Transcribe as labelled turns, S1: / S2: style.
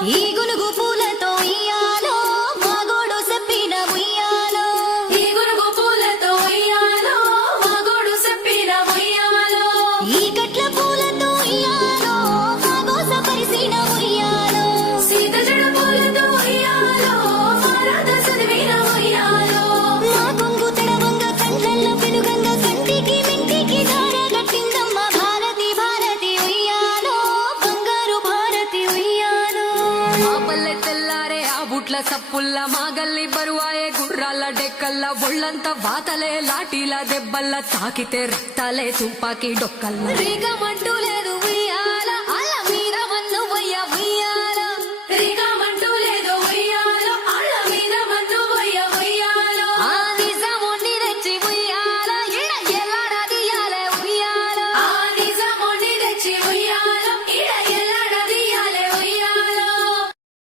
S1: Yeah. పుల్ల మాగల్లి బరువాయే గుర్రాల డెక్కల్ల ఒళ్ళంత వాతలే లాఠీల దెబ్బల్ల తాకితే రక్తాలే తుంపాకి డొక్కల్ల. రీగమంటూలే